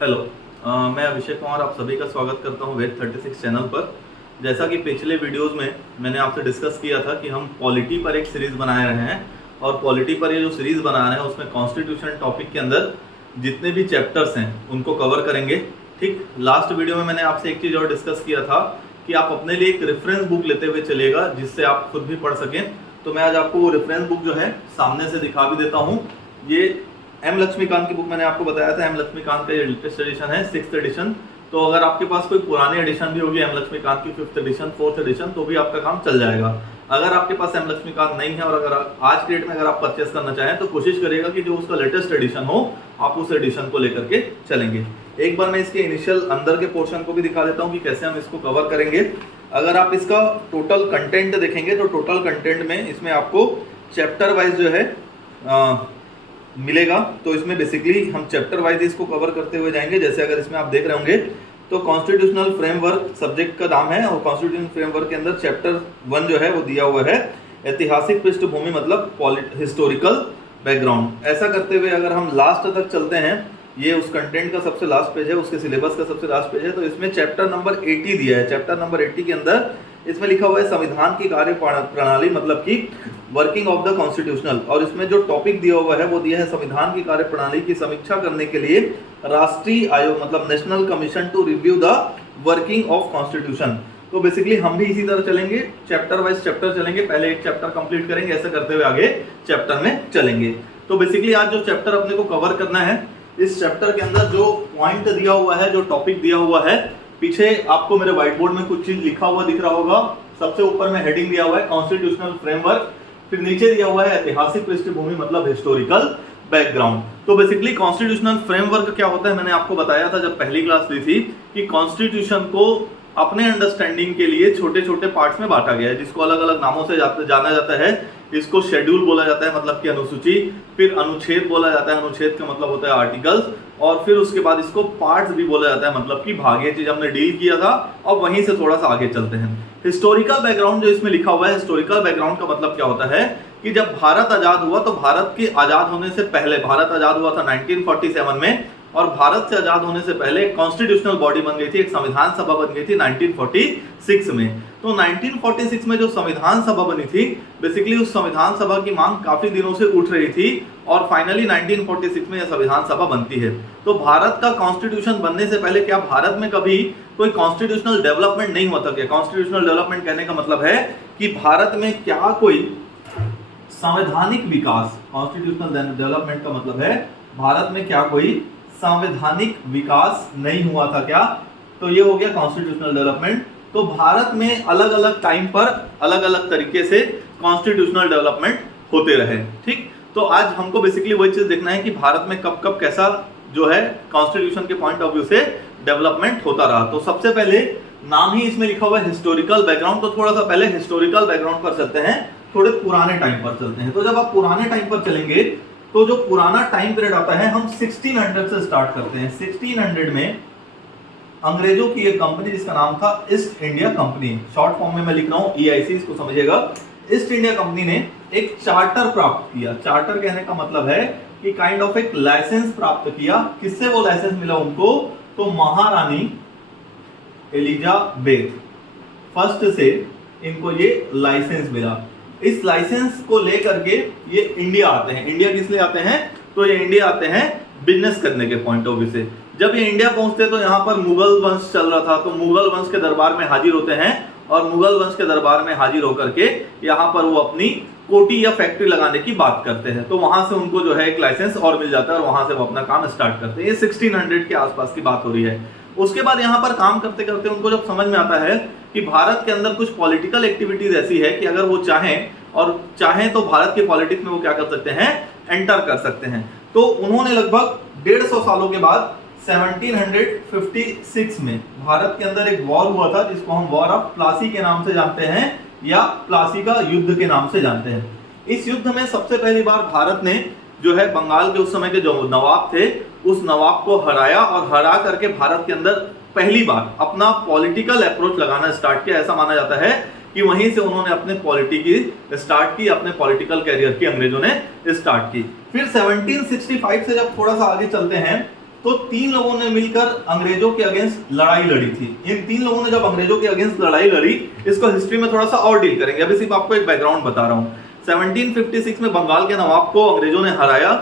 Hello. मैं अभिषेक कुमार आप सभी का स्वागत करता हूं वेद 36 चैनल पर। जैसा कि पिछले वीडियोस में मैंने आपसे डिस्कस किया था कि हम पॉलिटी पर एक सीरीज़ बना रहे हैं और पॉलिटी पर ये जो सीरीज़ बना रहे हैं उसमें कॉन्स्टिट्यूशन टॉपिक के अंदर जितने भी चैप्टर्स हैं उनको कवर करेंगे। ठीक, लास्ट वीडियो में मैंने आपसे एक चीज़ और डिस्कस किया था कि आप अपने लिए एक रेफरेंस बुक लेते हुए चलिएगा जिससे आप खुद भी पढ़ सकें। तो मैं आज आपको वो रेफरेंस बुक जो है सामने से दिखा भी देता हूँ। ये एम लक्ष्मीकांत की बुक मैंने आपको बताया था, एम लक्ष्मीकांत का ये लेटेस्ट एडिशन है, 6th एडिशन। तो अगर आपके पास कोई पुरानी एडिशन भी होगी एम लक्ष्मीकांत की 5th एडिशन, 4th एडिशन, तो भी आपका काम चल जाएगा। अगर आपके पास एम लक्ष्मीकांत नहीं है और अगर आज के डेट में अगर आप परचेस करना चाहें तो कोशिश करिएगा कि जो उसका लेटेस्ट एडिशन हो आप उस एडिशन को लेकर के चलेंगे। एक बार मैं इसके इनिशियल अंदर के पोर्शन को भी दिखा देता हूँ कि कैसे हम इसको कवर करेंगे। अगर आप इसका टोटल कंटेंट देखेंगे तो टोटल कंटेंट में इसमें आपको चैप्टर वाइज जो है मिलेगा। तो इसमें बेसिकली हम चैप्टर वाइज इसको कवर करते हुए जाएंगे। जैसे अगर इसमें आप देख रहे होंगे तो कॉन्स्टिट्यूशनल फ्रेमवर्क सब्जेक्ट का नाम है और कॉन्स्टिट्यूशनल फ्रेमवर्क के अंदर चैप्टर 1 जो है वो दिया हुआ है ऐतिहासिक पृष्ठभूमि, मतलब हिस्टोरिकल बैकग्राउंड। ऐसा करते हुए अगर हम लास्ट तक चलते हैं, ये उस कंटेंट का सबसे लास्ट पेज है, उसके सिलेबस का सबसे लास्ट पेज है। तो इसमें चैप्टर नंबर 80 दिया है। चैप्टर नंबर 80 के अंदर इसमें लिखा हुआ है संविधान की कार्य प्रणाली, मतलब कि वर्किंग ऑफ द कॉन्स्टिट्यूशनल। और इसमें जो टॉपिक दिया हुआ है वो दिया है संविधान की कार्य प्रणाली की समीक्षा करने के लिए राष्ट्रीय आयोग, मतलब national commission to review the working of constitution. तो बेसिकली हम भी इसी तरह चलेंगे, चैप्टर वाइज चैप्टर चलेंगे। पहले एक चैप्टर कंप्लीट करेंगे, ऐसा करते हुए आगे चैप्टर में चलेंगे। तो बेसिकली आज जो चैप्टर अपने को कवर करना है, इस चैप्टर के अंदर जो पॉइंट दिया हुआ है, जो टॉपिक दिया हुआ है, पीछे आपको मेरे व्हाइट बोर्ड में कुछ चीज लिखा हुआ दिख रहा होगा। सबसे ऊपर में हेडिंग दिया हुआ है कॉन्स्टिट्यूशनल फ्रेमवर्क, फिर नीचे दिया हुआ है ऐतिहासिक पृष्ठभूमि, मतलब हिस्टोरिकल बैकग्राउंड। तो बेसिकली कॉन्स्टिट्यूशनल फ्रेमवर्क क्या होता है, मैंने आपको बताया था जब पहली क्लास ली थी कि कॉन्स्टिट्यूशन को अपने अंडरस्टैंडिंग के लिए छोटे छोटे पार्ट्स में बांटा गया है, जिसको अलग अलग नामों से जाना जाता है। इसको शेड्यूल बोला जाता है, मतलब कि अनुसूची, फिर अनुच्छेद बोला जाता है, अनुच्छेद का मतलब होता है आर्टिकल्स, और फिर उसके बाद इसको पार्ट्स भी बोला जाता है, मतलब कि भाग। ये चीज हमने डील किया था और वहीं से थोड़ा सा आगे चलते हैं। हिस्टोरिकल बैकग्राउंड जो इसमें लिखा हुआ है, हिस्टोरिकल बैकग्राउंड का मतलब क्या होता है कि जब भारत आजाद हुआ तो भारत के आजाद होने से पहले, भारत आजाद हुआ था 1947 में, और भारत से आजाद होने से पहले एक कॉन्स्टिट्यूशनल बॉडी बन गई थी, एक संविधान सभा बन गई थी 1946 में। तो 1946 में जो संविधान सभा बनी थी, बेसिकली उस संविधान सभा की मांग काफी दिनों से उठ रही थी और फाइनली 1946 में यह संविधान सभा बनती है। तो भारत का कॉन्स्टिट्यूशन बनने से पहले क्या भारत में कभी कोई कॉन्स्टिट्यूशनल डेवलपमेंट नहीं हुआ था क्या? कॉन्स्टिट्यूशनल डेवलपमेंट कहने का मतलब है कि भारत में क्या कोई संवैधानिक विकास, कॉन्स्टिट्यूशनल डेवलपमेंट का मतलब है भारत में क्या कोई संवैधानिक विकास नहीं हुआ था क्या? तो ये हो गया कॉन्स्टिट्यूशनल डेवलपमेंट। तो भारत में अलग अलग टाइम पर अलग अलग तरीके से कॉन्स्टिट्यूशनल डेवलपमेंट होते रहे। ठीक, तो आज हमको बेसिकली वही चीज देखना है कि भारत में कब कब कैसा जो है कॉन्स्टिट्यूशन के पॉइंट ऑफ व्यू से डेवलपमेंट होता रहा। तो सबसे पहले नाम ही इसमें लिखा हुआ है हिस्टोरिकल बैकग्राउंड, तो थोड़ा सा पहले हिस्टोरिकल बैकग्राउंड पर चलते हैं, थोड़े पुराने टाइम पर चलते हैं। तो जब आप पुराने टाइम पर चलेंगे तो जो पुराना टाइम पीरियड आता है, हम 1600 से स्टार्ट करते हैं। 1600 में अंग्रेजों की एक कंपनी जिसका नाम था east India company, short form में मैं लिख रहा हूं EIC, इसको समझिएगा। ईस्ट इंडिया कंपनी ने एक चार्टर प्राप्त किया। चार्टर कहने का मतलब है कि काइंड ऑफ एक लाइसेंस प्राप्त किया। किससे वो लाइसेंस मिला उनको? तो महारानी एलिजाबेथ फर्स्ट से इनको ये लाइसेंस मिला। इस लाइसेंस को लेकर के ये इंडिया आते हैं। इंडिया किस लिए आते हैं? तो ये इंडिया आते हैं बिजनेस करने के पॉइंट ऑफ व्यू से। जब ये इंडिया पहुंचते तो यहाँ पर मुगल वंश चल रहा था, तो मुगल वंश के दरबार में हाजिर होते हैं और मुगल वंश के दरबार में हाजिर होकर के यहाँ पर वो अपनी कोठी या फैक्ट्री लगाने की बात करते हैं। तो वहां से उनको जो है एक लाइसेंस और मिल जाता है और वहां से वो अपना काम स्टार्ट करते हैं। ये 1600 के आसपास की बात हो रही है। उसके बाद यहाँ पर काम करते करते उनको जब समझ में आता है कि भारत के अंदर कुछ पॉलिटिकल एक्टिविटीज ऐसी है कि अगर वो चाहें तो भारत के पॉलिटिक्स में वो क्या कर सकते हैं, एंटर कर सकते हैं। तो उन्होंने लगभग 150 सालों के बाद 1756 में भारत के अंदर एक वॉर हुआ था जिसको हम वॉर ऑफ प्लासी के नाम से जानते हैं या प्लासी का युद्ध के नाम से जानते हैं। इस युद्ध में सबसे पहली बार भारत ने जो है बंगाल के उस समय के जो नवाब थे उस नवाब को हराया और हरा करके भारत के अंदर पहली बार अपना पॉलिटिकल अप्रोच लगाना स्टार्ट किया। ऐसा माना जाता है कि वहीं से उन्होंने अपने पॉलिटी की स्टार्ट की, अपने पॉलिटिकल कैरियर की अंग्रेजों ने स्टार्ट की। फिर 1765 से जब थोड़ा सा आगे चलते हैं तो 3 लोगों ने मिलकर अंग्रेजों के अगेंस्ट लड़ाई लड़ी थी। इन 3 लोगों ने जब अंग्रेजों के अगेंस्ट लड़ाई लड़ी, इसको हिस्ट्री में थोड़ा सा और डील करेंगे, अभी सिर्फ आपको एक बैकग्राउंड बता रहा हूं। 1756 में बंगाल के नवाब को अंग्रेजों ने हराया।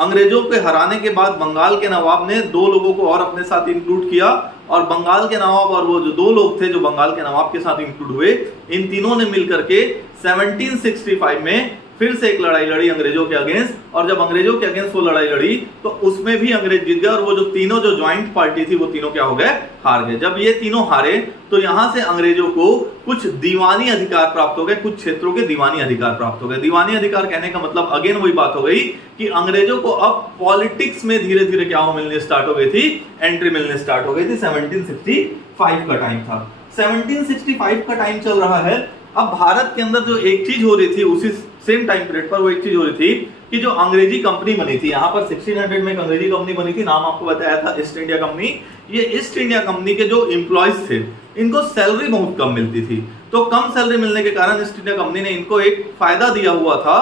अंग्रेजों के हराने के बाद बंगाल के नवाब ने 2 लोगों को और अपने साथ इंक्लूड किया, और बंगाल के नवाब और वो जो 2 लोग थे जो बंगाल के नवाब के साथ इंक्लूड हुए, इन तीनों ने मिलकर के 1765 में फिर से एक लड़ाई लड़ी अंग्रेजों के अगेंस्ट, और जब अंग्रेजों के अगेंस्ट वो लड़ाई लड़ी तो उसमें भी अंग्रेज जीत गए, और वो जो तीनों जो ज्वाइंट पार्टी थी वो तीनों क्या हो गए, हार गए। जब ये तीनों हारे तो यहां से अंग्रेजों को कुछ दीवानी अधिकार प्राप्त हो गए, कुछ क्षेत्रों के दीवानी अधिकार प्राप्त हो गए। दीवानी अधिकार कहने का मतलब अगेन वही बात हो गई कि अंग्रेजों को अब पॉलिटिक्स में धीरे धीरे क्या मिलने स्टार्ट हो गई थी, एंट्री मिलने स्टार्ट हो गई थी। 1765 का टाइम था, 1765 का टाइम चल रहा है। अब भारत के अंदर जो एक चीज हो रही थी उसी सेम टाइम पीरियड पर, वो एक चीज हो रही थी कि जो अंग्रेजी कंपनी बनी थी यहाँ पर 1600 में एक अंग्रेजी कंपनी बनी थी, नाम आपको बताया था ईस्ट इंडिया कंपनी। ये ईस्ट इंडिया कंपनी के जो एम्प्लॉयज थे इनको सैलरी बहुत कम मिलती थी, तो कम सैलरी मिलने के कारण ईस्ट इंडिया कंपनी ने इनको एक फायदा दिया हुआ था।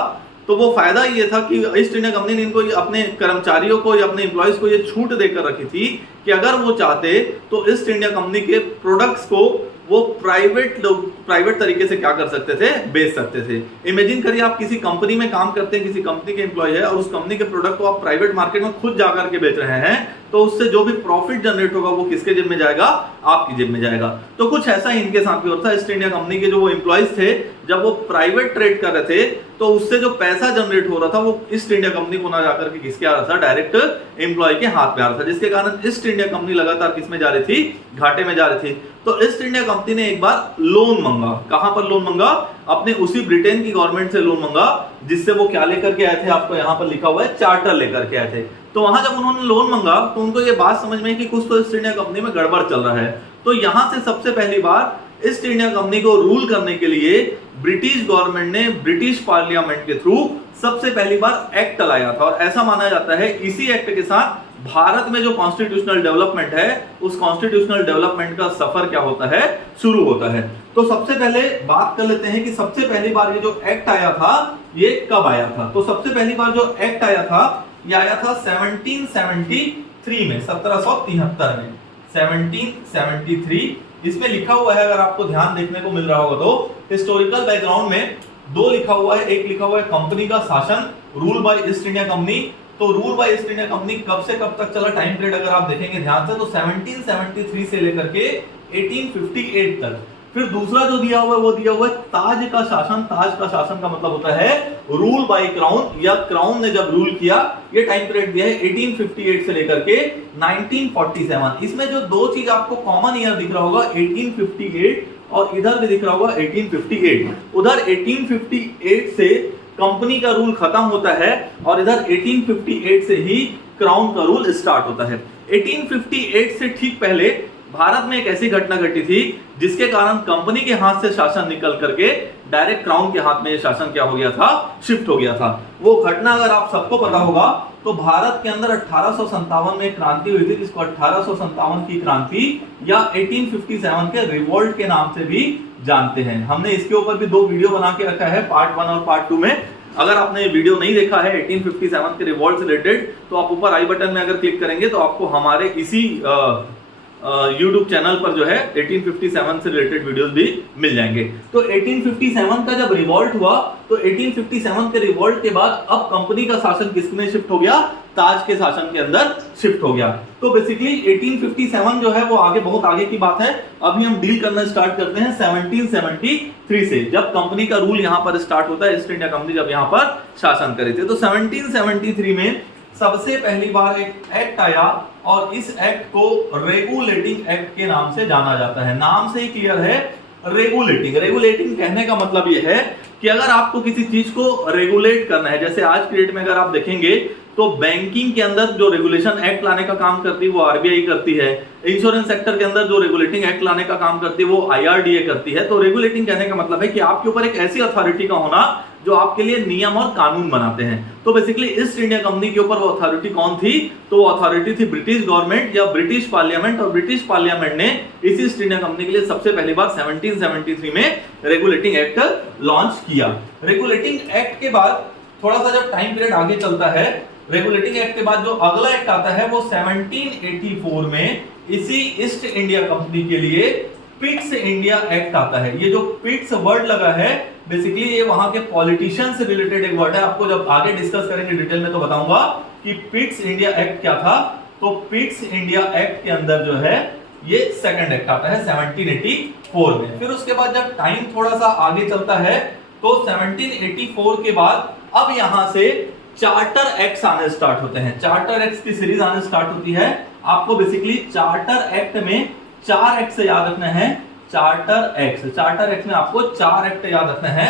तो वो फायदा ये था कि ईस्ट इंडिया कंपनी ने इनको अपने कर्मचारियों को या अपने एम्प्लॉयज को ये छूट देकर रखी थी कि अगर वो चाहते तो ईस्ट इंडिया कंपनी के प्रोडक्ट्स को वो प्राइवेट तरीके से क्या कर सकते थे, बेच सकते थे। इमेजिन करिए आप किसी कंपनी में काम करते हैं, किसी कंपनी के एम्प्लॉय है, और उस कंपनी के प्रोडक्ट को आप प्राइवेट मार्केट में खुद जाकर के बेच रहे हैं, तो उससे जो भी प्रॉफिट जनरेट होगा वो किसके जेब में जाएगा, आपकी जेब में जाएगा। तो कुछ ऐसा ही इनके साथ भी होता है। ईस्ट इंडिया कंपनी के जो वो एम्प्लॉयज थे, जब वो प्राइवेट ट्रेड कर रहे थे तो उससे जो पैसा जनरेट हो रहा था वो ईस्ट इंडिया कंपनी को ना जाकर के किसके आ रहा था, डायरेक्ट एम्प्लॉय के हाथ में आ रहा था, जिसके कारण ईस्ट इंडिया कंपनी लगातार किसमें जा रही थी, घाटे में जा रही थी। तो ईस्ट इंडिया कंपनी ने एक बार लोन मांगा। कहां पर लोन मांगा, अपने उसी ब्रिटेन की गवर्नमेंट से लोन मांगा, जिससे वो क्या लेकर के आए थे, आपको यहां पर लिखा हुआ है चार्टर लेकर के आए थे। तो वहां जब उन्होंने लोन मांगा तो उनको ये बात समझ में कि कुछ तो ईस्ट इंडिया कंपनी में गड़बड़ चल रहा है। तो यहां से सबसे पहली बार ईस्ट इंडिया कंपनी को रूल करने के लिए ब्रिटिश गवर्नमेंट ने ब्रिटिश पार्लियामेंट के थ्रू सबसे पहली बार एक्ट लाया था, और ऐसा माना जाता है इसी एक्ट के साथ भारत में जो कॉन्स्टिट्यूशनल डेवलपमेंट है उस कॉन्स्टिट्यूशनल डेवलपमेंट का सफर क्या होता है, शुरू होता है। तो सबसे पहले बात कर लेते हैं कि सबसे पहली बार ये जो एक्ट आया था ये कब आया था। तो सबसे पहली बार जो एक्ट आया था ये आया था 1773 में, 1773 में, 1773। इसमें लिखा हुआ है, अगर आपको ध्यान देखने को मिल रहा होगा तो हिस्टोरिकल बैकग्राउंड में 2 लिखा हुआ है। एक लिखा हुआ है कंपनी का शासन, rule by East India company. तो rule by East India company कब से कब तक चला, टाइम पीरियड अगर आप देखेंगे ध्यान से तो 1773 से लेकर के 1858 तक। फिर दूसरा जो दिया हुआ है वो दिया हुआ है ताज का शासन। ताज का शासन का मतलब होता है रूल बाय क्राउन, या क्राउन ने जब रूल किया। ये टाइम पीरियड दिया है 1858 से लेकर के 1947। इसमें जो 2 चीज आपको कॉमन ईयर दिख रहा होगा 1858, और इधर भी दिख रहा होगा 1858। उधर 1858 से कंपनी का रूल खत्म होता है और इधर 1858 से ही क्राउन का रूल स्टार्ट होता है। 1858 से ठीक पहले भारत में एक ऐसी घटना घटी थी जिसके कारण कंपनी के हाथ से शासन निकल करके डायरेक्ट क्राउन के हाथ में ये शासन क्या हो गया था, शिफ्ट हो गया था। वो घटना अगर आप सबको पता होगा तो भारत के अंदर 1857 में क्रांति हुई थी, जिसको 1857 की क्रांति या 1857 के रिवोल्ट के नाम से भी जानते हैं। हमने इसके ऊपर भी 2 वीडियो बना के रखा है, पार्ट 1 और पार्ट 2 में। अगर आपने वीडियो नहीं देखा है 1857 के रिवोल्ट से रिलेटेड तो आप ऊपर आई बटन में अगर क्लिक करेंगे तो आपको हमारे इसी YouTube चैनल पर जो है 1857 से रिलेटेड वीडियोस भी मिल जाएंगे। तो 1857 का जब रिवोल्ट हुआ तो 1857 के रिवोल्ट के बाद अब कंपनी का शासन किसमें शिफ्ट हो गया, ताज के शासन के अंदर शिफ्ट हो गया। तो बेसिकली 1857 जो है वो आगे बहुत आगे की बात है। अभी हम डील करना स्टार्ट करते हैं 1773 से, जब कंपनी का रूल यहाँ पर स्टार्ट होता है। ईस्ट इंडिया कंपनी जब यहाँ पर शासन करी थी तो 1773 में सबसे पहली बार एक एक्ट आया और इस एक्ट को रेगुलेटिंग एक्ट के नाम से जाना जाता है। नाम से ही क्लियर है, रेगुलेटिंग। रेगुलेटिंग कहने का मतलब यह है कि अगर आपको किसी चीज को रेगुलेट करना है, जैसे आज की डेट में अगर आप देखेंगे तो बैंकिंग के अंदर जो रेगुलेशन एक्ट लाने का काम करती है वो आरबीआई करती है। इंश्योरेंस सेक्टर के अंदर जो रेगुलेटिंग एक्ट लाने का काम करती है वो आईआरडीए करती है। तो रेगुलेटिंग कहने का मतलब है कि आपके ऊपर एक ऐसी अथॉरिटी का होना जो आपके लिए नियम और कानून बनाते हैं। तो बेसिकली ईस्ट इंडिया कंपनी के ऊपर वो अथॉरिटी कौन थी, तो वो अथॉरिटी थी ब्रिटिश गवर्नमेंट या ब्रिटिश पार्लियामेंट। और ब्रिटिश पार्लियामेंट ने इस ईस्ट इंडिया कंपनी के लिए सबसे पहली बार 1773 में रेगुलेटिंग एक्ट लॉन्च किया। रेगुलेटिंग एक्ट के बाद थोड़ा सा जब टाइम पीरियड आगे चलता है, रेगुलेटिंग एक्ट के बाद जो अगला एक्ट आता है वो 1784 में इसी ईस्ट इंडिया कंपनी के लिए पिट्स इंडिया एक्ट आता है। ये जो पिट्स वर्ड लगा है बेसिकली ये वहां के पॉलिटिशियन से रिलेटेड एक वर्ड है। आपको जब आगे डिस्कस करेंगे डिटेल में तो बताऊंगा कि पिट्स इंडिया एक्ट क्या था। तो पिट्स इंडिया एक्ट के अंदर जो है ये सेकंड एक्ट आता है 1784 में। फिर उसके बाद जब टाइम थोड़ा सा आगे चलता है तो 1784 के बाद अब यहां से चार्टर एक्ट्स आने स्टार्ट होते हैं। चार्टर एक्ट्स की सीरीज आने स्टार्ट होती है। आपको बेसिकली चार्टर एक्ट में 4 एक्ट से याद रखना है। चार्टर एक्ट में आपको 4 एक्ट याद रखना है।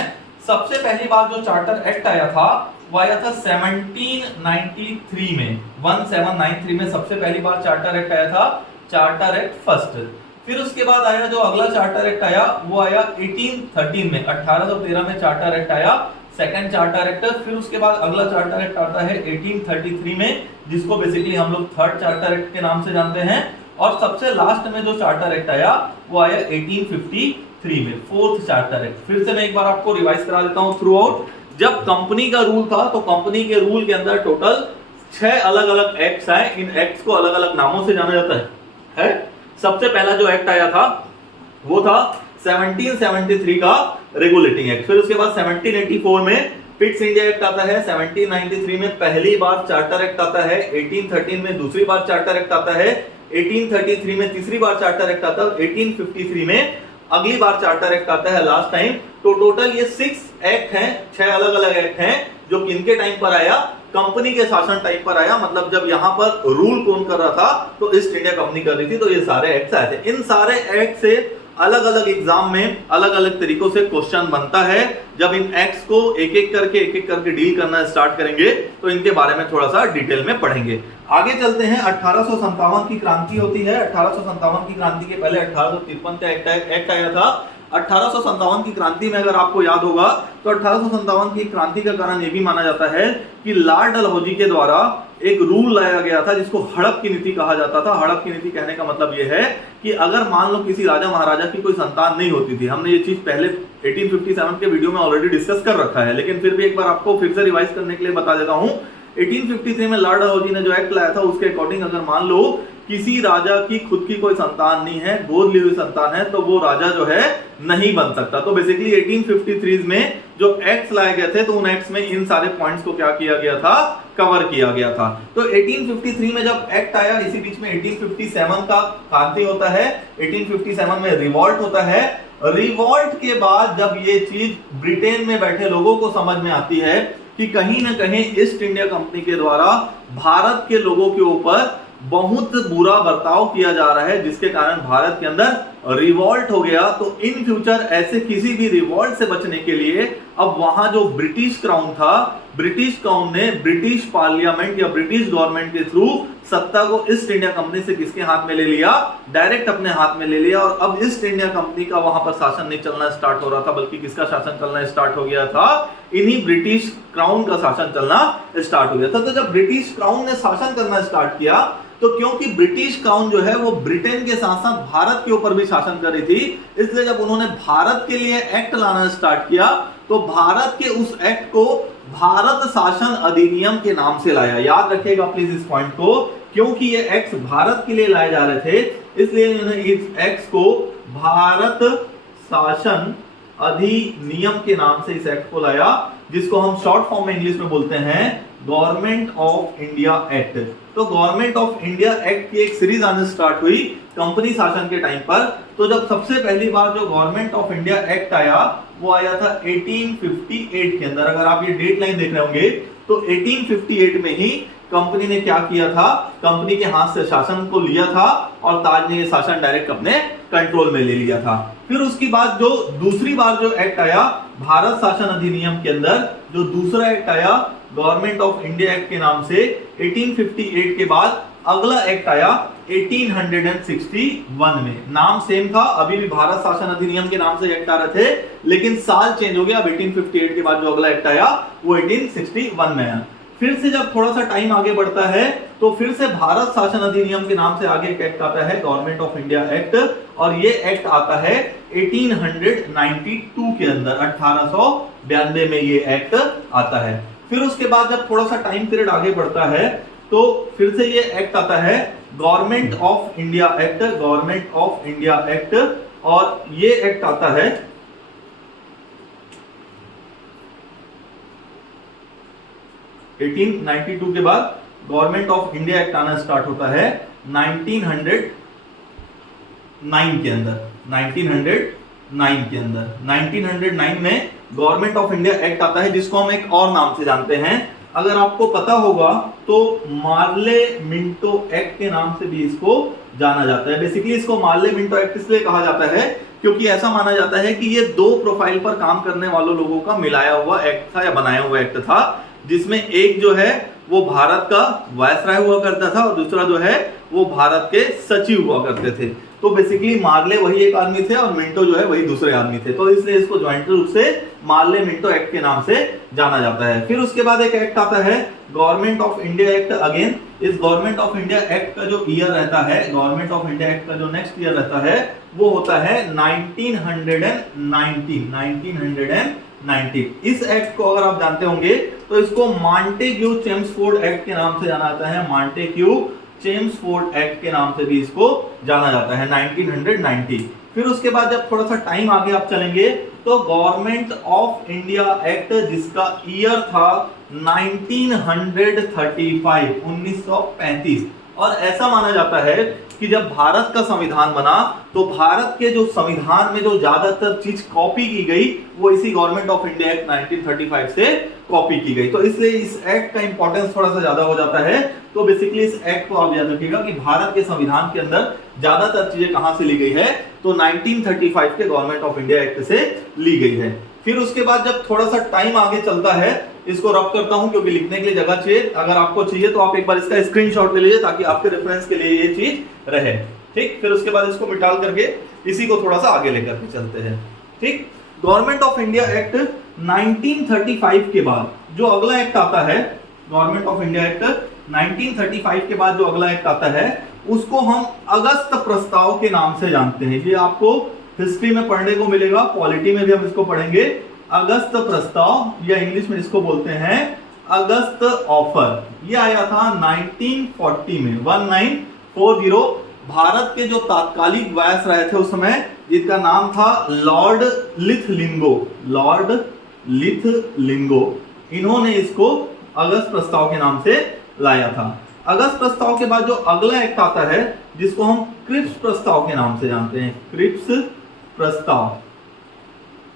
सबसे पहली बार जो चार्टर एक्ट आया था वो आया था 1793 में। 1793 में सबसे पहली बार चार्टर एक्ट आया था, चार्टर एक्ट फर्स्ट। फिर उसके बाद आया जो अगला चार्टर एक्ट आया वो आया 1813 में। 1813 में चार्टर एक्ट आया, सेकंड चार्टर एक्ट। फिर उसके बाद अगला चार्टर एक्ट आता है 1833 में, जिसको बेसिकली हम लोग थर्ड चार्टर एक्ट के नाम से जानते हैं। और सबसे लास्ट में जो चार्टर एक्ट आया वो आया 1853 में, फोर्थ चार्टर एक्ट। फिर से मैं एक बार आपको रिवाइज करा देता हूं थ्रू आउट। जब कंपनी का रूल था तो कंपनी के रूल के अंदर टोटल 6 अलग अलग एक्ट्स आए। इन एक्ट्स को अलग अलग नामों से जाना जाता है। सबसे पहला जो एक्ट आया था वो था 1773 का रेगुलेटिंग एक्ट। फिर उसके बाद 1784 में पिट्स इंडिया एक्ट आता है। 1793 में पहली बार चार्टर एक्ट आता है। 1813 में दूसरी बार चार्टर एक्ट आता है। 1833 में तीसरी बार चार्टर एक्ट आता है। 1853 में अगली बार चार्टर एक्ट आता है लास्ट टाइम। तो टोटल ये 6 एक्ट हैं, 6 अलग अलग एक्ट हैं जो किनके टाइम पर आया, कंपनी के शासन टाइम पर आया। मतलब जब यहां पर रूल कौन कर रहा था तो ईस्ट इंडिया कंपनी कर रही थी, तो ये सारे एक्ट आए थे। इन सारे एक्ट से अलग अलग एग्जाम में अलग अलग तरीकों से क्वेश्चन बनता है। जब इन एक्ट्स को एक एक करके डील करना स्टार्ट करेंगे तो इनके बारे में थोड़ा सा डिटेल में पढ़ेंगे। आगे चलते हैं। 1857 की क्रांति होती है। 1857 की क्रांति के पहले 1853 का एक्ट आया था। 1857 की क्रांति में अगर आपको याद होगा तो 1857 की क्रांति का कारण यह भी माना जाता है कि लॉर्ड डलहौजी के द्वारा एक रूल लाया गया था जिसको हड़प की नीति कहा जाता था। हड़प की नीति कहने का मतलब यह है कि अगर मान लो किसी राजा महाराजा की कोई संतान नहीं होती थी, हमने ये चीज पहले 1857 के वीडियो में ऑलरेडी डिस्कस कर रखा है, लेकिन फिर भी एक बार आपको फिर से रिवाइज करने के लिए बता देता हूं। 1853 में लॉर्ड डलहौजी ने जो एक्ट लाया था उसके अकॉर्डिंग अगर मान लो किसी राजा की खुद की कोई संतान नहीं है, गोद ली हुई संतान है, तो वो राजा जो है नहीं बन सकता। तो बेसिकली 1853 में जो एक्ट्स लाए गए थे तो उन एक्ट्स में इन सारे पॉइंट्स को क्या किया गया था, कवर किया गया था। तो 1853 में जब एक्ट आया, इसी बीच में 1857 का क्रांति होता है। 1857 में रिवॉल्ट होता है। रिवॉल्ट के बाद जब ये चीज ब्रिटेन में बैठे लोगों को समझ में आती है कि कहीं ना कहीं ईस्ट इंडिया कंपनी के द्वारा भारत के लोगों के ऊपर बहुत बुरा बर्ताव किया जा रहा है, जिसके कारण भारत के अंदर रिवॉल्ट हो गया। तो इन फ्यूचर ऐसे किसी भी रिवॉल्ट से बचने के लिए अब वहां जो ब्रिटिश क्राउन था, ब्रिटिश क्राउन ने ब्रिटिश पार्लियामेंट या ब्रिटिश गवर्नमेंट के थ्रू सत्ता को ईस्ट इंडिया कंपनी से किसके हाथ में ले लिया, डायरेक्ट अपने हाथ में ले लिया। और अब ईस्ट इंडिया कंपनी का वहां पर शासन नहीं चलना स्टार्ट हो रहा था, बल्कि किसका शासन चलना स्टार्ट हो गया था, इन्हीं ब्रिटिश क्राउन का शासन चलना स्टार्ट हो गया था। तो जब ब्रिटिश क्राउन ने शासन करना स्टार्ट किया तो क्योंकि ब्रिटिश क्राउन जो है वो ब्रिटेन के साथ साथ भारत के ऊपर भी शासन कर रही थी, इसलिए जब उन्होंने भारत के लिए एक्ट लाना स्टार्ट किया तो भारत के उस एक्ट को भारत शासन अधिनियम के नाम से लाया। याद रखिएगा प्लीज इस पॉइंट को, क्योंकि ये एक्ट भारत के लिए लाए जा रहे थे, इसलिए उन्होंने इस एक्ट को भारत शासन अधिनियम के नाम से इस एक्ट को लाया, जिसको हम शॉर्ट फॉर्म में इंग्लिश में बोलते हैं गवर्नमेंट ऑफ इंडिया एक्ट। तो गवर्नमेंट ऑफ इंडिया एक्ट की एक सीरीज आने स्टार्ट हुई कंपनी शासन के टाइम पर। तो जब सबसे पहली बार जो गवर्नमेंट ऑफ इंडिया एक्ट आया वो आया था 1858 के अंदर। अगर आप ये डेट लाइन देख रहे होंगे तो 1858 में ही कंपनी ने क्या किया था, कंपनी के हाथ से शासन को लिया था और ताज ने ये शासन डायरेक्ट अपने कंट्रोल में ले लिया था। फिर उसके बाद जो दूसरी बार जो एक्ट आया भारत शासन अधिनियम के अंदर, जो दूसरा एक्ट आया गवर्नमेंट ऑफ इंडिया एक्ट के नाम से 1858 के बाद अगला एक्ट आया 1861 में। नाम सेम था, अभी भी भारत शासन अधिनियम के नाम से एक्ट आ रहे थे, लेकिन साल चेंज हो गया। 1858 के बाद जो अगला एक्ट आया वो 1861 में आया। फिर से जब थोड़ा सा टाइम आगे बढ़ता है तो फिर से भारत शासन अधिनियम के नाम से आगे एक एक्ट आता है गवर्नमेंट ऑफ इंडिया एक्ट, और ये एक्ट आता है 1892 के अंदर। 1892 में ये एक्ट आता है। फिर उसके बाद जब थोड़ा सा टाइम पीरियड आगे बढ़ता है तो फिर से ये एक्ट आता है government of India act, government of India act, और ये एक्ट आता है 1892 के बाद गवर्नमेंट ऑफ इंडिया एक्ट आना स्टार्ट होता है 1909 के अंदर, 1909 में गवर्नमेंट ऑफ इंडिया एक्ट आता है, जिसको हम एक और नाम से जानते हैं। अगर आपको पता होगा तो मार्ले मिंटो एक्ट के नाम से भी इसको जाना जाता है। बेसिकली इसको मार्ले मिंटो एक्ट इसलिए कहा जाता है क्योंकि ऐसा माना जाता है कि ये दो प्रोफाइल पर काम करने वालों लोगों का मिलाया हुआ एक्ट था या बनाया हुआ एक्ट था, जिसमें एक जो है वो भारत का वायसराय हुआ करता था और दूसरा जो है वो भारत के सचिव हुआ करते थे। तो बेसिकली मार्ले वही एक आदमी थे और मिंटो जो है वही दूसरे आदमी थे, तो इसलिए इसको ज्वाइंट रूप से मार्ले मिंटो एक्ट के नाम से जाना जाता है। फिर उसके बाद एक एक्ट आता है government of India act. Again इस गवर्नमेंट ऑफ इंडिया एक्ट का जो ईयर रहता है, गवर्नमेंट ऑफ इंडिया एक्ट का जो नेक्स्ट ईयर रहता है वो होता है 1990। इस एक्ट को अगर आप जानते होंगे तो इसको मॉन्टेग्यू चेम्सफोर्ड एक्ट के नाम से जाना जाता है, मॉन्टेग्यू चेम्सफोर्ड एक्ट के नाम से भी इसको जाना जाता है 1990। फिर उसके बाद जब थोड़ा सा टाइम आगे आप चलेंगे तो गवर्नमेंट ऑफ इंडिया एक्ट जिसका ईयर था 1935, और ऐसा माना जाता है कि जब भारत का संविधान बना तो भारत के जो संविधान में जो ज्यादातर चीज कॉपी की गई वो इसी गवर्नमेंट ऑफ इंडिया एक्ट 1935 से कॉपी की गई। तो इसलिए इस एक्ट का इंपॉर्टेंस थोड़ा सा ज्यादा हो जाता है। तो बेसिकली इस एक्ट को आप याद रखिएगा कि भारत के संविधान के अंदर ज्यादातर चीजें कहां से ली गई है, तो 1935 के गवर्नमेंट ऑफ इंडिया एक्ट से ली गई है। फिर उसके बाद जब थोड़ा सा टाइम आगे चलता है, इसको रब करता हूं क्योंकि लिखने के लिए जगह चाहिए, अगर आपको चाहिए तो आप एक बार इसका स्क्रीनशॉट ले लीजिए ताकि आपके रेफरेंस के लिए ये चीज रहे। ठीक, फिर उसके बाद इसको मिटाल करके इसी को थोड़ा सा आगे लेकर के चलते हैं। ठीक, गवर्नमेंट ऑफ इंडिया एक्ट 1935 के बाद जो अगला एक्ट आता है, गवर्नमेंट ऑफ इंडिया एक्ट 1935 के बाद जो अगला एक्ट आता है उसको हम अगस्त प्रस्ताव के नाम से जानते हैं। ये आपको हिस्ट्री में पढ़ने को मिलेगा, पॉलिटी में भी हम इसको पढ़ेंगे। अगस्त प्रस्ताव या इंग्लिश में इसको बोलते हैं अगस्त ऑफर। ये आया था 1940 में, 1940। भारत के जो तात्कालिक वायसराय थे उस समय, जिनका नाम था लॉर्ड लिथलिंगो, लॉर्ड लिथलिंगो, इन्होंने इसको अगस्त प्रस्ताव के नाम से लाया था। अगस्त प्रस्ताव के बाद जो अगला एक्ट आता है जिसको हम क्रिप्स प्रस्ताव के नाम से जानते हैं, क्रिप्स प्रस्ताव।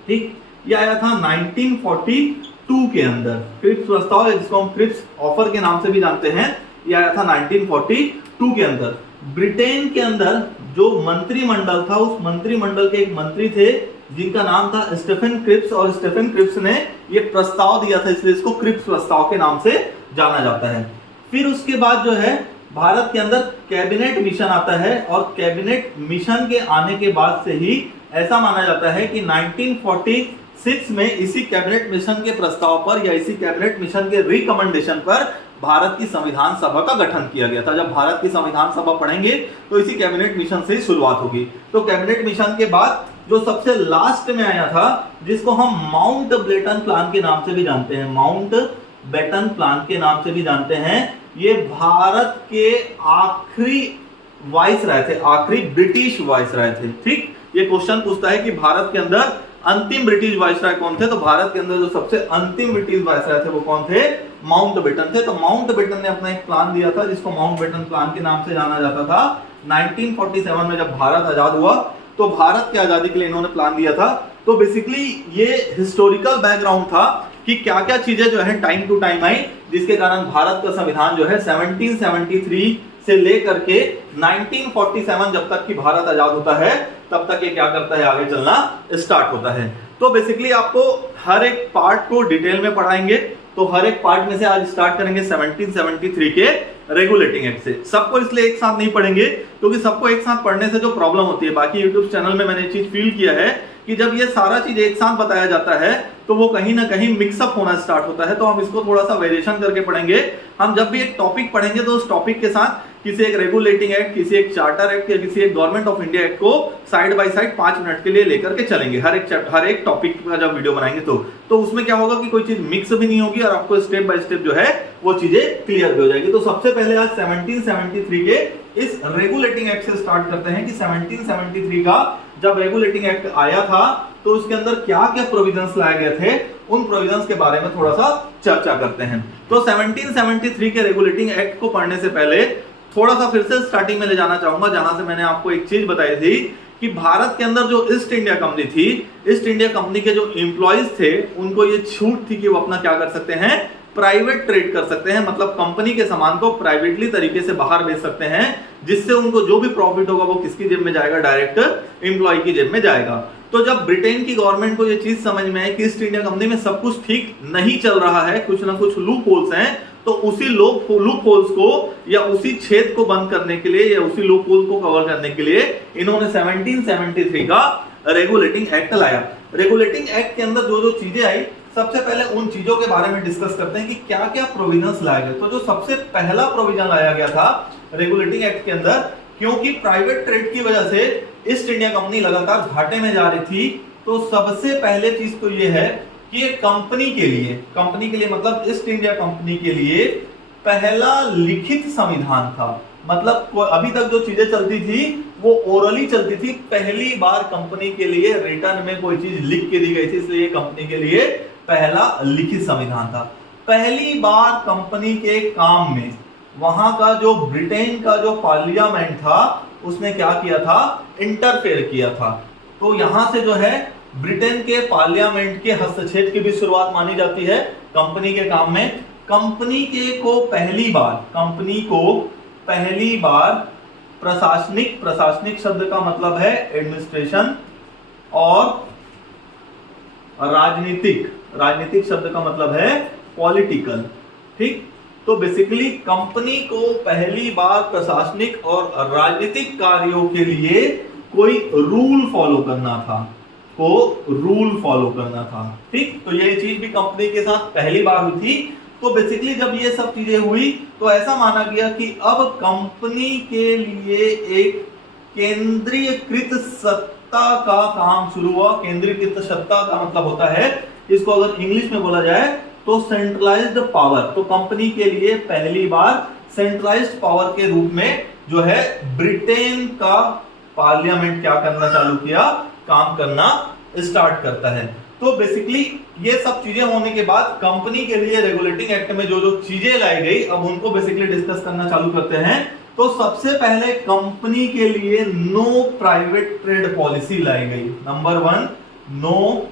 ठीक, ये आया था 1942 के अंदर। क्रिप्स प्रस्ताव जिसको हम क्रिप्स ऑफर के नाम से भी जानते हैं, ये आया था 1942 के अंदर। ब्रिटेन के अंदर जो मंत्रिमंडल था, उस मंत्रिमंडल के एक मंत्री थे जिनका नाम था स्टीफन क्रिप्स, और स्टीफन क्रिप्स ने ये प्रस्ताव दिया था, इसलिए इसको क्रिप्स प्रस्ताव के नाम से जाना जाता है। फिर उसके बाद जो है भारत के अंदर कैबिनेट मिशन आता है, और कैबिनेट मिशन के आने के बाद से ही ऐसा माना जाता है कि 1946 में इसी कैबिनेट मिशन के प्रस्ताव पर या इसी कैबिनेट मिशन के रिकमेंडेशन पर भारत की संविधान सभा का गठन किया गया था। जब भारत की संविधान सभा पढ़ेंगे तो इसी कैबिनेट मिशन से ही शुरुआत होगी। तो कैबिनेट मिशन के बाद जो सबसे लास्ट में आया था, जिसको हम माउंट बेटन प्लान के नाम से भी जानते हैं, माउंट बेटन प्लान के नाम से भी जानते हैं, ये भारत के आखिरी वाइसराय थे, आखिरी ब्रिटिश वाइसराय थे। ठीक, ये क्वेश्चन पूछता है कि भारत के अंदर अंतिम ब्रिटिश वाइसराय कौन थे, तो भारत के अंदर जो सबसे अंतिम ब्रिटिश वाइसराय थे वो कौन थे, माउंट बेटन थे। तो माउंट बेटन ने अपना एक प्लान दिया था जिसको माउंट बेटन प्लान के नाम से जाना जाता था। 1947 में जब भारत आजाद हुआ तो भारत की आजादी के लिए इन्होंने प्लान दिया था। तो बेसिकली ये हिस्टोरिकल बैकग्राउंड था कि क्या क्या चीजें जो है टाइम टू टाइम आई, जिसके कारण भारत का संविधान जो है 1773 से लेकर के 1947 जब तक कि भारत आजाद होता है तब तक ये क्या करता है, आगे चलना स्टार्ट होता है। तो बेसिकली आपको हर एक पार्ट को डिटेल में पढ़ाएंगे। तो हर एक पार्ट में से आज स्टार्ट करेंगे 1773 के रेगुलेटिंग एक्ट से। सबको इसलिए एक साथ नहीं पढ़ेंगे क्योंकि सबको एक साथ पढ़ने से जो प्रॉब्लम होती है, बाकी यूट्यूब चैनल में मैंने चीज फील किया है कि जब ये सारा चीज एक साथ बताया जाता है तो वो कहीं ना कहीं मिक्सअप होना स्टार्ट होता है। तो हम इसको थोड़ा सा वेरिएशन करके पढ़ेंगे। हम जब भी एक टॉपिक पढ़ेंगे तो उस टॉपिक के साथ किसी एक रेगुलेटिंग एक्ट, किसी एक चार्टर एक्ट या किसी एक गवर्नमेंट ऑफ इंडिया एक्ट को साइड बाय साइड 5 मिनट के लिए लेकर के चलेंगे, हर एक टॉपिक का जब वीडियो बनाएंगे तो उसमें क्या होगा कि कोई चीज मिक्स भी नहीं होगी और आपको स्टेप बाय स्टेप जो है वो चीजें क्लियर भी हो जाएगी। तो सबसे पहले आज 1773 के इस रेगुलेटिंग एक्ट से स्टार्ट करते हैं कि 1773 का जब रेगुलेटिंग एक्ट आया था तो उसके अंदर क्या क्या प्रोविजंस लाए गए थे, उन प्रोविजंस के बारे में थोड़ा सा चर्चा करते हैं। तो 1773 के रेगुलेटिंग एक्ट को पढ़ने से पहले थोड़ा सा फिर से स्टार्टिंग में ले जाना चाहूंगा, जहां से मैंने आपको एक चीज बताई थी कि भारत के अंदर जो ईस्ट इंडिया कंपनी थी, ईस्ट इंडिया कंपनी के जो एम्प्लॉइज थे उनको ये छूट थी कि वो अपना क्या कर सकते हैं, प्राइवेट ट्रेड कर सकते हैं, मतलब कंपनी के सामान को प्राइवेटली तरीके से बाहर बेच सकते हैं, जिससे उनको जो भी प्रॉफिट होगा वो किसकी जेब में जाएगा, डायरेक्ट एम्प्लॉय की जेब में जाएगा। तो जब ब्रिटेन की गवर्नमेंट को ये चीज समझ में आई कि ईस्ट इंडिया कंपनी में सब कुछ ठीक नहीं चल रहा है, कुछ ना कुछ लूप होल्स हैं, तो उसी लूप होल्स को या उसी छेद को बंद करने के लिए या उसी लूप होल को कवर करने के लिए इन्होंने 1773 का रेगुलेटिंग एक्ट लाया। रेगुलेटिंग एक्ट के अंदर जो जो चीजें आई, सबसे पहले उन चीजों के बारे में डिस्कस करते हैं कि क्या क्या प्रोविजंस लाए गए। तो जो सबसे पहला प्रोविजन लाया गया था रेगुलेटिंग एक्ट के अंदर, क्योंकि प्राइवेट ट्रेड की वजह से ईस्ट इंडिया कंपनी लगातार घाटे में जा रही थी, तो सबसे पहले चीज तो ये है कि ये कंपनी के लिए मतलब ईस्ट इंडिया कंपनी के लिए पहला लिखित संविधान था। मतलब अभी तक जो चीजें चलती थी वो ओरली चलती थी, पहली बार कंपनी के लिए रिटर्न में कोई चीज लिख के दी गई थी, इसलिए कंपनी के लिए पहला लिखित संविधान था। पहली बार कंपनी के काम में वहां का जो ब्रिटेन का जो पार्लियामेंट था उसने क्या किया था, इंटरफेयर किया था। तो यहां से जो है ब्रिटेन के पार्लियामेंट के हस्तक्षेप की भी शुरुआत मानी जाती है कंपनी के काम में। कंपनी को पहली बार प्रशासनिक शब्द का मतलब है एडमिनिस्ट्रेशन, और राजनीतिक शब्द का मतलब है पॉलिटिकल। ठीक, तो बेसिकली कंपनी को पहली बार प्रशासनिक और राजनीतिक कार्यों के लिए कोई रूल फॉलो करना था। ठीक, तो ये चीज भी कंपनी के साथ पहली बार हुई थी। तो बेसिकली जब ये सब चीजें हुई तो ऐसा माना गया कि अब कंपनी के लिए एक केंद्रीयकृत सत्ता का काम शुरू हुआ। केंद्रीकृत सत्ता का मतलब होता है, इसको अगर इंग्लिश में बोला जाए तो सेंट्रलाइज्ड पावर। तो कंपनी के लिए पहली बार सेंट्रलाइज्ड पावर के रूप में जो है ब्रिटेन का पार्लियामेंट क्या करना चालू किया, काम करना स्टार्ट करता है। तो बेसिकली ये सब चीजें होने के बाद कंपनी के लिए रेगुलेटिंग एक्ट में जो जो चीजें लाई गई, अब उनको बेसिकली डिस्कस करना चालू करते हैं। तो सबसे पहले कंपनी के लिए नो प्राइवेट ट्रेड पॉलिसी लाई गई। Number 1, no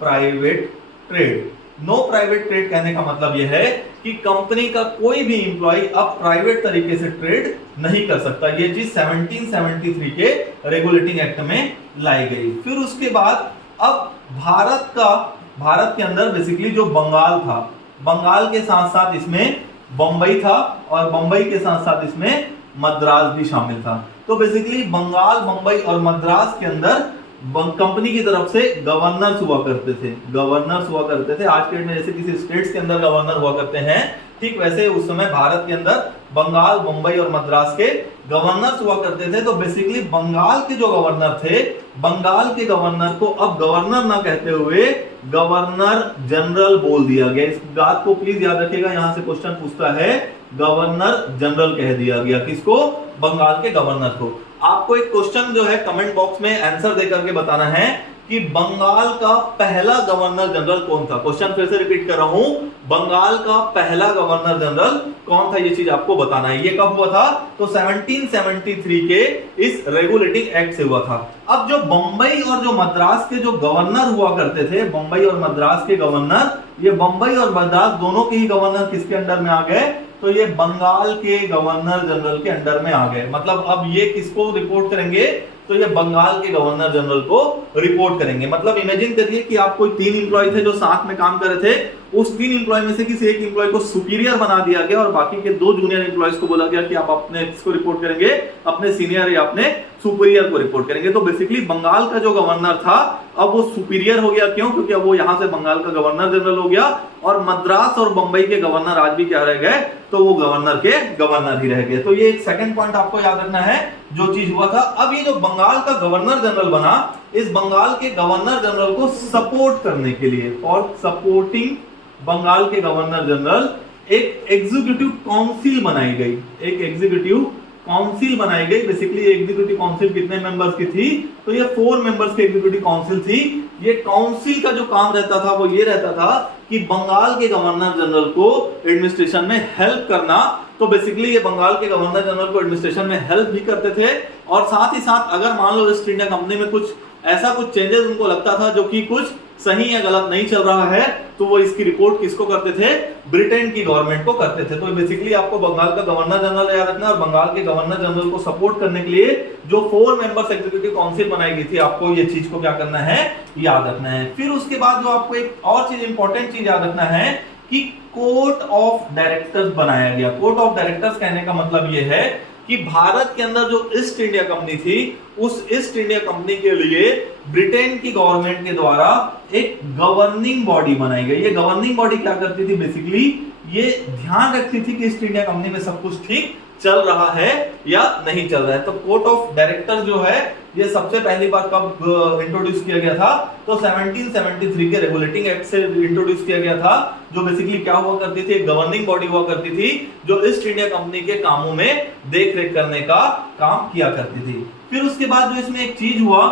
private trade. No private trade कहने का मतलब यह है कि कंपनी का कोई भी एम्प्लॉय अब प्राइवेट तरीके से ट्रेड नहीं कर सकता। ये चीज 1773 के रेगुलेटिंग एक्ट में लाई गई। फिर उसके बाद अब भारत के अंदर बेसिकली जो बंगाल था, बंगाल के साथ साथ इसमें बंबई था, और बंबई के साथ साथ इसमें मद्रास भी शामिल था। तो बेसिकली बंगाल, बंबई और मद्रास के अंदर कंपनी की तरफ से गवर्नर्स हुआ करते थे। आज के डेट में जैसे किसी स्टेट्स के अंदर गवर्नर हुआ करते हैं, ठीक वैसे उस समय भारत के अंदर बंगाल, मुंबई और मद्रास के गवर्नर्स हुआ करते थे। तो बेसिकली बंगाल के जो गवर्नर थे, बंगाल के गवर्नर को अब गवर्नर ना कहते हुए गवर्नर जनरल बोल दिया गया। इस बात को प्लीज याद रखिएगा, यहां से क्वेश्चन पूछता है, गवर्नर जनरल कह दिया गया। किसको? बंगाल के गवर्नर को। आपको एक क्वेश्चन जो है कमेंट बॉक्स में आंसर देकर के बताना है कि बंगाल का पहला गवर्नर जनरल कौन था। क्वेश्चन फिर से रिपीट कर रहा हूं, बंगाल का पहला गवर्नर जनरल कौन था, ये चीज आपको बताना है। ये कब हुआ था? तो 1773 के इस रेगुलेटिंग एक्ट से हुआ था। अब जो बंबई और जो मद्रास के जो गवर्नर हुआ करते थे, बंबई और मद्रास के गवर्नर, ये बंबई और मद्रास दोनों के ही गवर्नर किसके अंडर में आ गए? तो ये बंगाल के गवर्नर जनरल के अंडर में आ गए। मतलब अब ये किसको रिपोर्ट करेंगे? तो ये बंगाल के गवर्नर जनरल को रिपोर्ट करेंगे। मतलब इमेजिन करिए कि आप कोई 3 एम्प्लॉय थे जो साथ में काम कर रहे थे, उस 3 एम्प्लॉय में से किसी एक एम्प्लॉय को सुपीरियर बना दिया गया और बाकी के 2 जूनियर एम्प्लॉयज को बोला गया कि आप अपने इसको रिपोर्ट करेंगे, अपने सीनियर या अपने सुपीरियर को रिपोर्ट करेंगे। तो बेसिकली बंगाल का जो गवर्नर था अब वो सुपीरियर हो गया। क्यों? क्योंकि अब वो यहां से बंगाल का गवर्नर जनरल हो गया और मद्रास और बंबई के गवर्नर आज भी क्या रह गए, तो वो गवर्नर के गवर्नर ही रह गए। तो ये एक सेकंड पॉइंट आपको याद रखना है जो चीज हुआ था। अब ये जो बंगाल का गवर्नर जनरल बना, इस बंगाल के गवर्नर जनरल को सपोर्ट करने के लिए, फॉर सपोर्टिंग बंगाल के गवर्नर जनरल, एक एग्जीक्यूटिव काउंसिल बनाई गई। एक एग्जीक्यूटिव काउंसिल बनाई गई। बेसिकली एग्जीक्यूटिव काउंसिल कितने मेंबर्स की थी, तो ये 4 मेंबर्स की एग्जीक्यूटिव काउंसिल थी। ये काउंसिल का जो काम रहता था वो ये रहता था कि बंगाल के गवर्नर जनरल को एडमिनिस्ट्रेशन में हेल्प करना। तो बेसिकली ये बंगाल के गवर्नर जनरल को एडमिनिस्ट्रेशन में हेल्प भी करते थे और साथ ही साथ अगर मान लो ईस्ट इंडिया कंपनी में कुछ ऐसा कुछ चेंजेस उनको लगता था जो कि कुछ सही या गलत नहीं चल रहा है, तो वो इसकी रिपोर्ट किसको करते थे, ब्रिटेन की गवर्नमेंट को करते थे। तो बेसिकली आपको बंगाल का गवर्नर जनरल याद रखना है और बंगाल के गवर्नर जनरल को सपोर्ट करने के लिए जो 4 मेंबर्स एग्जीक्यूटिव काउंसिल बनाई गई थी, आपको ये चीज को क्या करना है, याद रखना है। फिर उसके बाद जो आपको एक और चीज इंपॉर्टेंट चीज याद रखना है कि कोर्ट ऑफ डायरेक्टर्स बनाया गया। कोर्ट ऑफ डायरेक्टर्स कहने का मतलब ये है कि भारत के अंदर जो ईस्ट इंडिया कंपनी थी, उस ईस्ट इंडिया कंपनी के लिए ब्रिटेन की गवर्नमेंट के द्वारा एक गवर्निंग बॉडी बनाई गई। ये गवर्निंग बॉडी क्या करती थी, बेसिकली ये ध्यान रखती थी कि ईस्ट इंडिया कंपनी में सब कुछ ठीक चल रहा है या नहीं चल रहा है। तो कोर्ट ऑफ डायरेक्टर जो है ये सबसे पहली बार कब इंट्रोड्यूस किया गया था, तो 1773 के रेगुलेटिंग एक्ट से इंट्रोड्यूस किया गया था, जो बेसिकली क्या हुआ करती थी, एक गवर्निंग बॉडी हुआ करती थी जो ईस्ट इंडिया कंपनी के कामों में देख रेख करने का काम किया करती थी। फिर उसके बाद जो इसमें एक चीज हुआ,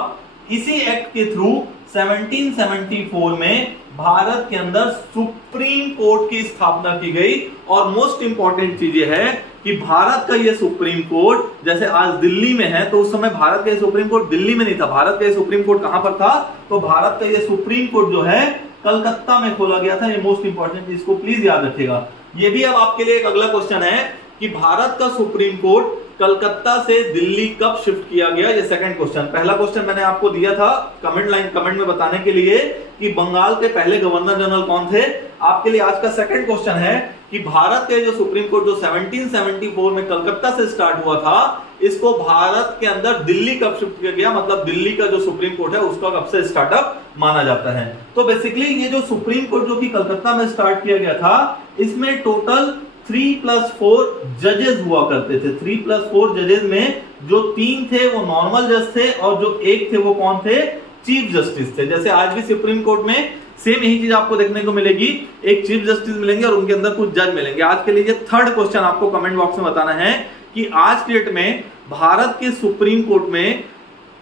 इसी एक्ट के थ्रू 1774 में भारत के अंदर सुप्रीम कोर्ट की स्थापना की गई। और मोस्ट इंपॉर्टेंट चीज ये है कि भारत का ये सुप्रीम कोर्ट जैसे आज दिल्ली में है, तो उस समय भारत का ये सुप्रीम कोर्ट दिल्ली में नहीं था। भारत का ये सुप्रीम कोर्ट कहां पर था, तो भारत का ये सुप्रीम कोर्ट जो है कलकत्ता में खोला गया था। ये मोस्ट इंपॉर्टेंट चीज को प्लीज याद रखिएगा। ये भी अब आपके लिए एक अगला क्वेश्चन है कि भारत का सुप्रीम कोर्ट कलकत्ता से दिल्ली कब शिफ्ट किया गया, ये सेकंड क्वेश्चन। पहला क्वेश्चन मैंने आपको दिया था कमेंट में बताने के लिए कि बंगाल के पहले गवर्नर जनरल कौन थे। आपके लिए आज का सेकंड क्वेश्चन है कि भारत के जो सुप्रीम कोर्ट जो 1774 में कलकत्ता से स्टार्ट हुआ था, इसको भारत के अंदर दिल्ली कब शिफ्ट किया गया, मतलब दिल्ली का जो सुप्रीम कोर्ट है उसका कब से स्टार्टअप माना जाता है। तो बेसिकली ये जो सुप्रीम कोर्ट जो कि कलकत्ता में स्टार्ट किया गया था, इसमें टोटल 3+4 जजेस हुआ करते थे। 3+4 जजेस में जो 3 थे वो नॉर्मल जज थे और जो 1 थे वो कौन थे, चीफ जस्टिस थे। जैसे आज भी सुप्रीम कोर्ट में सेम यही चीज आपको देखने को मिलेगी, एक चीफ जस्टिस मिलेंगे और उनके अंदर कुछ जज मिलेंगे। आज के लिए थर्ड क्वेश्चन आपको कमेंट बॉक्स में बताना है कि आज की डेट में भारत के सुप्रीम कोर्ट में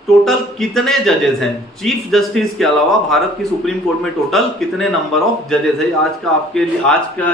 टोटल कितने जजेस हैं। चीफ जस्टिस के अलावा भारत की सुप्रीम कोर्ट में टोटल कितने नंबर ऑफ जजेस है, आज का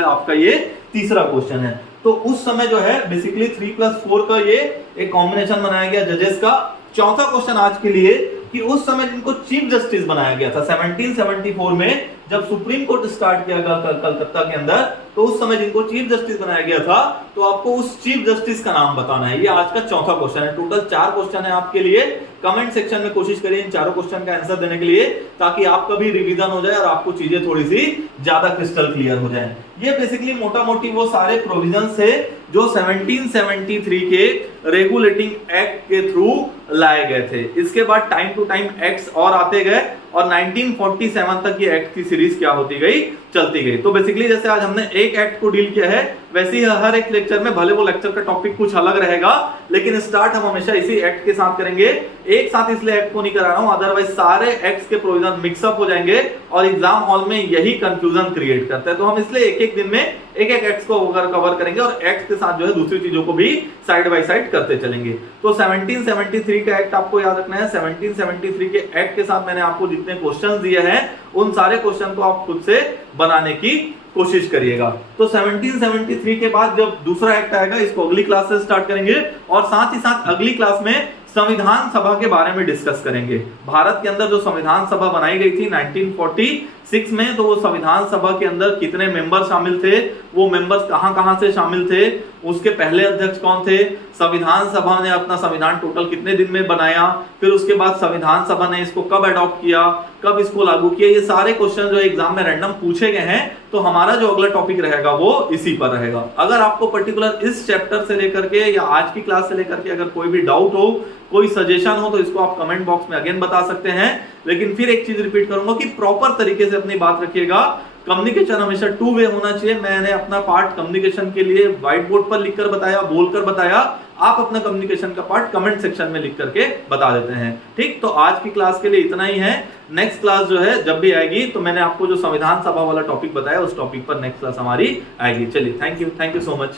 आपका ये तीसरा क्वेश्चन है। तो उस समय जो है बेसिकली 3+4 का ये एक कॉम्बिनेशन बनाया गया जजेस का। चौथा क्वेश्चन आज के लिए कि उस समय जिनको चीफ जस्टिस बनाया गया था 1774 में, जब सुप्रीम कोर्ट स्टार्ट किया गया कलकत्ता के अंदर, तो उस समय जिनको चीफ जस्टिस बनाया गया था, तो आपको उस चीफ जस्टिस का नाम बताना है। ये आज का चौथा क्वेश्चन है। टोटल 4 क्वेश्चन है आपके लिए। कमेंट सेक्शन में कोशिश करिए इन चारों क्वेश्चन का आंसर देने के लिए, ताकि आपका भी रिवीजन हो जाए और आपको चीजें थोड़ी सी ज्यादा क्रिस्टल क्लियर हो जाए। ये बेसिकली मोटा मोटी वो सारे प्रोविजंस है जो 1773 के रेगुलेटिंग एक्ट के थ्रू लाए गए थे। इसके बाद टाइम टू टाइम एक्ट्स और आते गए और 1947 तक ये एक्ट की सीरीज क्या होती गई, चलती गई। तो बेसिकली जैसे आज हमने एक एक्ट को डील किया है, वैसे ही हर एक लेक्चर में, भले वो लेक्चर का टॉपिक कुछ अलग रहेगा, लेकिन स्टार्ट हम हमेशा इसी एक्ट के साथ करेंगे। एक साथ इसलिए एक्ट को नहीं करा रहा हूं, अदरवाइज सारे एक्ट्स के प्रोविजन मिक्सअप हो जाएंगे और एग्जाम हॉल में यही कंफ्यूजन क्रिएट करता है। तो हम इसलिए एक एक दिन में एक एक एक्ट्स को कवर करेंगे और एक्ट के साथ जो है दूसरी चीजों को भी साइड बाय साइड करते चलेंगे। तो 1773 का एक्ट आपको याद रखना है। 1773 के एक्ट के साथ मैंने आपको जितने क्वेश्चंस दिए हैं, उन सारे क्वेश्चन को आप खुद से बनाने की कोशिश करिएगा। तो 1773 के बाद जब दूसरा एक्ट आएगा, इसको अगली क्लास से स्टार्ट करेंगे और साथ ही साथ अगली क्लास में संविधान सभा के बारे में डिस्कस करेंगे। भारत के अंदर जो संविधान सभा बनाई गई थी 1946 में, तो वो संविधान सभा के अंदर कितने मेंबर शामिल थे, वो मेंबर्स कहां से शामिल थे, उसके पहले अध्यक्ष कौन थे, संविधान सभा ने अपना संविधान टोटल कितने दिन में बनाया, फिर उसके बाद संविधान सभा ने इसको कब अडॉप्ट किया, कब इसको लागू किया, ये सारे क्वेश्चन जो एग्जाम में रैंडम पूछे गए हैं, तो हमारा जो अगला टॉपिक रहेगा वो इसी पर रहेगा। अगर आपको पर्टिकुलर इस चैप्टर से लेकर के या आज की क्लास से लेकर के अगर कोई भी डाउट हो, कोई सजेशन हो, तो इसको आप कमेंट बॉक्स में अगेन बता सकते हैं। लेकिन फिर एक चीज रिपीट करूंगा कि प्रॉपर तरीके से अपनी बात रखिएगा। कम्युनिकेशन हमेशा टू वे होना चाहिए। मैंने अपना पार्ट कम्युनिकेशन के लिए व्हाइट बोर्ड पर लिखकर बताया, बोलकर बताया, आप अपना कम्युनिकेशन का पार्ट कमेंट सेक्शन में लिख करके बता देते हैं। ठीक, तो आज की क्लास के लिए इतना ही है। नेक्स्ट क्लास जो है जब भी आएगी, तो मैंने आपको जो संविधान सभा वाला टॉपिक बताया उस टॉपिक पर नेक्स्ट क्लास हमारी आएगी। चलिए, थैंक यू सो मच।